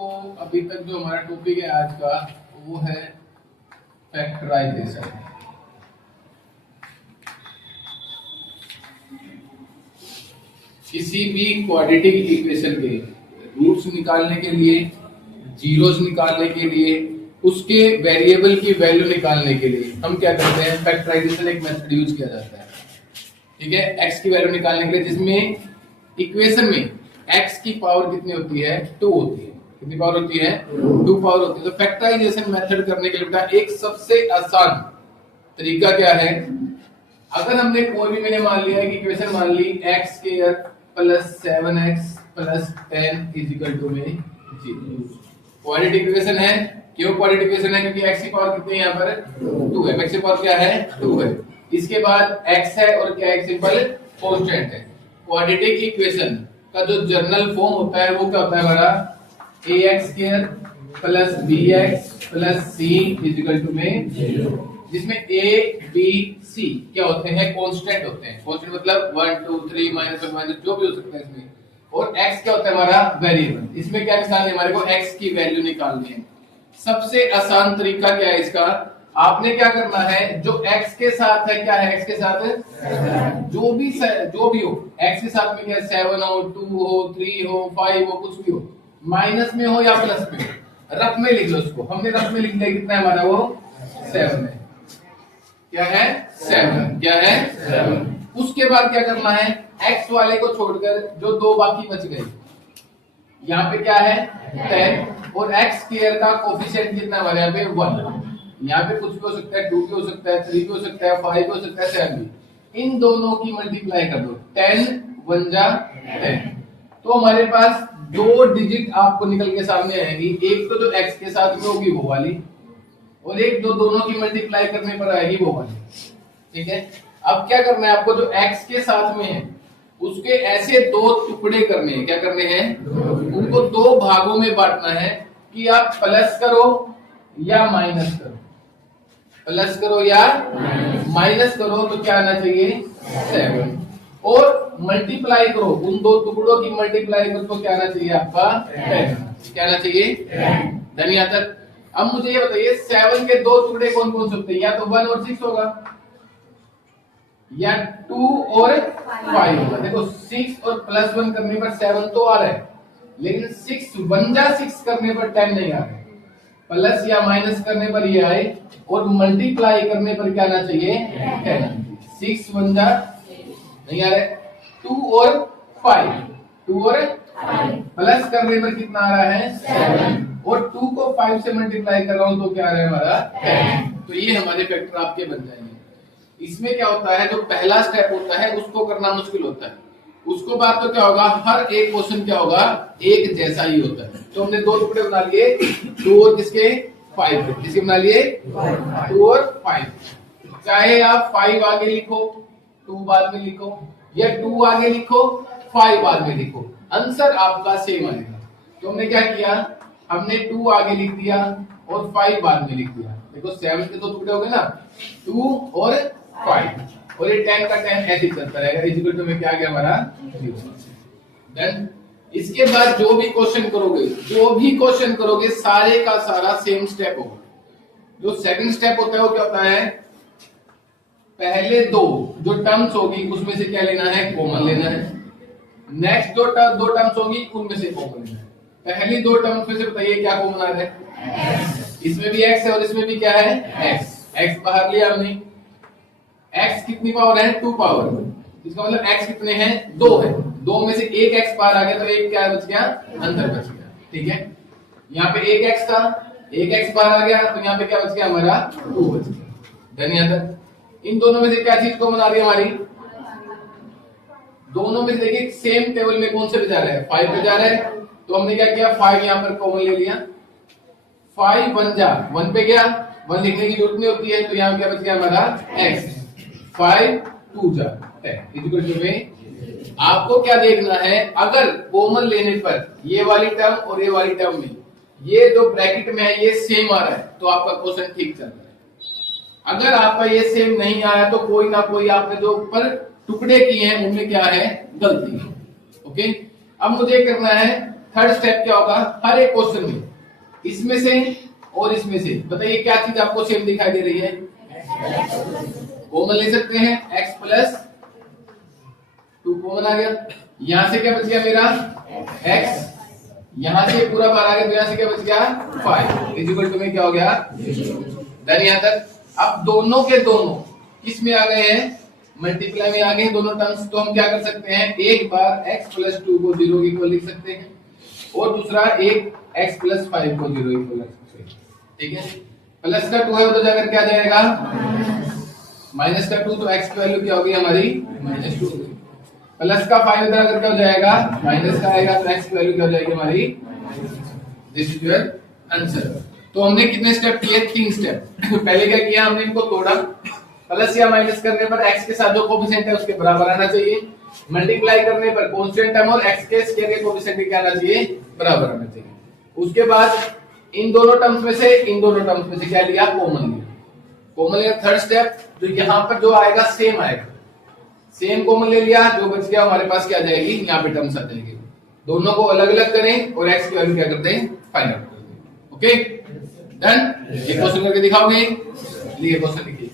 तो अभी तक जो हमारा टॉपिक है आज का वो है फैक्टराइजेशन। किसी भी क्वाड्रेटिक इक्वेशन के रूट्स निकालने के लिए, जीरोस निकालने के लिए, उसके वेरिएबल की वैल्यू निकालने के लिए हम क्या करते हैं, फैक्टराइजेशन एक मेथड यूज किया जाता है। ठीक है, एक्स की वैल्यू निकालने के लिए, जिसमें इक्वेशन में एक्स की पावर कितनी होती है, 2 होती है। कितनी पावर होती है, 2 पावर होती है। तो फैक्टराइजेशन मेथड करने के लिए बेटा एक सबसे आसान तरीका क्या है, अगर हमने कोई भी, मैंने मान लिया कि इक्वेशन मान ली x square plus 7x plus 10 is equal to में 0। क्वाड्रेटिक इक्वेशन है। क्यों क्वाड्रेटिक इक्वेशन है? क्योंकि x की पावर कितनी है, यहाँ पर 2 है। x की पावर क्या है, 2 है। इसके बाद x है और क्या है, सिंपल कांस्टेंट है। क्वाड्रेटिक इक्वेशन का जो जनरल फॉर्म होता है वो क्या होता है हमारा, ax square plus bx plus c is equal to में 0, जिसमें a b c क्या होते हैं, कांस्टेंट होते हैं। कांस्टेंट मतलब 1 2 3 -1 माइनस जो भी हो सकता है इसमें। और x क्या होता है हमारा, वेरिएबल। इसमें क्या निकालना है, हमारे को x की वैल्यू निकालनी है। सबसे आसान तरीका क्या है इसका, आपने क्या करना है, जो x के साथ है, क्या है x के साथ जो भी हो, x के साथ में क्या 7 हो, 2 हो, 3 हो, 5 हो, कुछ भी हो, माइनस में हो या प्लस में, रफ में लिख लो उसको। हमने रफ में लिख लिया, कितना है हमारा, वो 7 है। क्या है, 7। क्या है, 7। उसके बाद क्या करना है, x वाले को छोड़कर जो 2 बाकी बच गए, यहाँ पे क्या है 10, और x स्क्वायर का कोफिशिएंट कितना है हमारे यहाँ पे 1। यहाँ पे कुछ भी हो सकता है, 2 भी हो सकता है, 3 भी हो सकता है, 5 भी हो सकता है, 7 भी। इन दोनों की मल्टीप्लाई कर दो, 10 1 जा 10। तो हमारे पास 2 डिजिट आपको निकल के सामने आएंगी। एक तो जो x के साथ में होगी वो वाली, और एक जो दोनों की मल्टीप्लाई करने पर आएगी वो वाली। ठीक है, अब क्या करना है आपको, जो x के साथ में है उसके ऐसे 2 टुकड़े करने हैं। क्या करने हैं, उनको 2 भागों में बांटना है कि आप प्लस करो या माइनस करो। प्लस करो या माइनस करो, तो क्या आना चाहिए 7, और मल्टीप्लाई करो, उन 2 टुकड़ों की मल्टीप्लाई करो, तो क्या आना चाहिए आपका 10। क्या आना चाहिए 10 यहाँ तक। अब मुझे ये बताइए, 7 के 2 टुकड़े कौन कौन से होते हैं, या तो 1 और 6 होगा, या 2 और 5 होगा। देखो 6 और प्लस 1 करने पर 7 तो आ रहा है, लेकिन 6 1 जा 6 करने पर 10 नहीं आ रहा है। प्लस या माइनस करने पर ये आए, और मल्टीप्लाई करने पर क्या आना चाहिए 10। 6 1 जा नहीं आ रहा है, 2 और 5, 2 और 5 प्लस करने पर कितना आ रहा है 7, और 2 को 5 से मल्टीप्लाई कर रहा हूं तो क्या आ रहा है हमारा 10। तो ये हमारे फैक्टर आपके बन जाएंगे। इसमें क्या होता है, जो पहला स्टेप होता है उसको करना मुश्किल होता है, उसको बाद तो क्या होगा, हर एक क्वेश्चन क्या होगा, एक जैसा ही होता है। तो हमने 2 टुकड़े बना लिए, 2 और किसके 5, किसके बना लिए 2 और 5। चाहे आप 5 आगे लिखो 2 बाद में लिखो, या 2 आगे लिखो 5 बाद में लिखो, आंसर आपका सेम आएगा। तो हमने क्या किया, हमने 2 आगे लिख दिया और 5 बाद में लिख दिया। देखो 7 के 2 टुकड़े हो गए ना, 2 और 5, और ये 10 का 10 ऐसे ही चलता रहेगा। इक्वल टू में क्या आ गया हमारा 0। देन इसके बाद जो भी क्वेश्चन करोगे सारे का सारा सेम स्टेप होगा। जो सेकंड स्टेप होता है वो क्या होता है, पहले 2 जो टर्म्स होगी उसमें से क्या लेना है, कॉमन लेना है। नेक्स्ट दो टर्म्स होगी उनमें से कॉमन लेना है। पहली 2 टर्म्स में से बताइए क्या कॉमन आ रहा है, इसमें भी x है और इसमें भी क्या है x बाहर लिया हमने। x कितनी पावर है, 2 पावर, इसका मतलब x कितने हैं, 2 है। 2 में से एक x बाहर आ गया तो एक क्या बच गया, अंदर बच गया। ठीक है, यहाँ पे एक x था, एक x बाहर आ गया तो यहाँ पे क्या बच गया हमारा 2 बच गया। धन यहाँ तक। इन दोनों में से क्या चीज कॉमन आ रही है हमारी, दोनों में से देखिए सेम टेबल में कौन से पे जा रहा है, 5 पे जा रहा है। तो हमने क्या किया, 5 यहाँ पर कॉमन ले लिया। 5 1 जा 1 पे गया, 1 लिखने की जरूरत नहीं होती है, तो यहाँ क्या बच गया हमारा x। 5 2 जा 10 इक्वल टू में। आपको क्या देखना है, अगर कॉमन लेने पर ये वाली टर्म और ये वाली टर्म में ये जो ब्रैकेट में है ये सेम आ रहा है तो आपका क्वेश्चन ठीक चल रहा है। अगर आपका ये सेम नहीं आया तो कोई ना कोई आपने जो ऊपर टुकड़े किए हैं उनमें क्या है, गलती है। ओके, अब मुझे करना है थर्ड स्टेप क्या होगा, हर एक क्वेश्चन में इसमें से और इसमें से बताइए क्या चीज आपको सेम दिखाई दे रही है, कॉमन ले सकते हैं, x प्लस 2 कॉमन आ गया, यहां से क्या बच गया मेरा x, यहां से पूरा बार आ गया तो यहां से क्या बच गया 5 इक्वल टू में क्या हो गया डन यहां तक। अब दोनों के दोनों किस में आ गए हैं, मल्टीप्लाई में आ गए हैं दोनों टर्म्स, तो हम क्या कर सकते हैं, एक बार x प्लस 2 को 0 इक्वल लिख सकते हैं और दूसरा एक x प्लस 5 को 0 इक्वल लिख सकते हैं, ठीक है। प्लस का 2 है तो जाकर क्या जाएगा माइनस का 2, तो x की वैल्यू क्या होगी हमारी -2, प्लस का 5 इधर अगर क्या हो जाएगा माइनस का आएगा तो x की वैल्यू क्या हो जाएगी हमारी, दिस इज योर आंसर। तो हमने कितने स्टेप किए, 3 स्टेप। पहले क्या किया हमने, इनको तोड़ा, प्लस या माइनस करने पर x के साथ जो कोफिशिएंट है उसके बराबर आना चाहिए, मल्टीप्लाई करने पर कांस्टेंट टर्म और x के स्क्वायर के कोफिशिएंट क्या आना चाहिए, बराबर आना चाहिए। उसके बाद इन दोनों टर्म्स में से क्या लिया, कॉमन लिया, कॉमन लिया। थर्ड स्टेप तो यहाँ पर जो आएगा सेम आएगा, सेम कॉमन ले लिया, जो बच गया हमारे पास क्या आ जाएगी, यहाँ पे टर्म्स आ जाएंगे, दोनों को अलग अलग करें और x की वैल्यू क्या करते हैं फाइंड आउट करते हैं। ओके डन, ये क्वेश्चन करके दिखाओगे, ये क्वेश्चन लिखिए।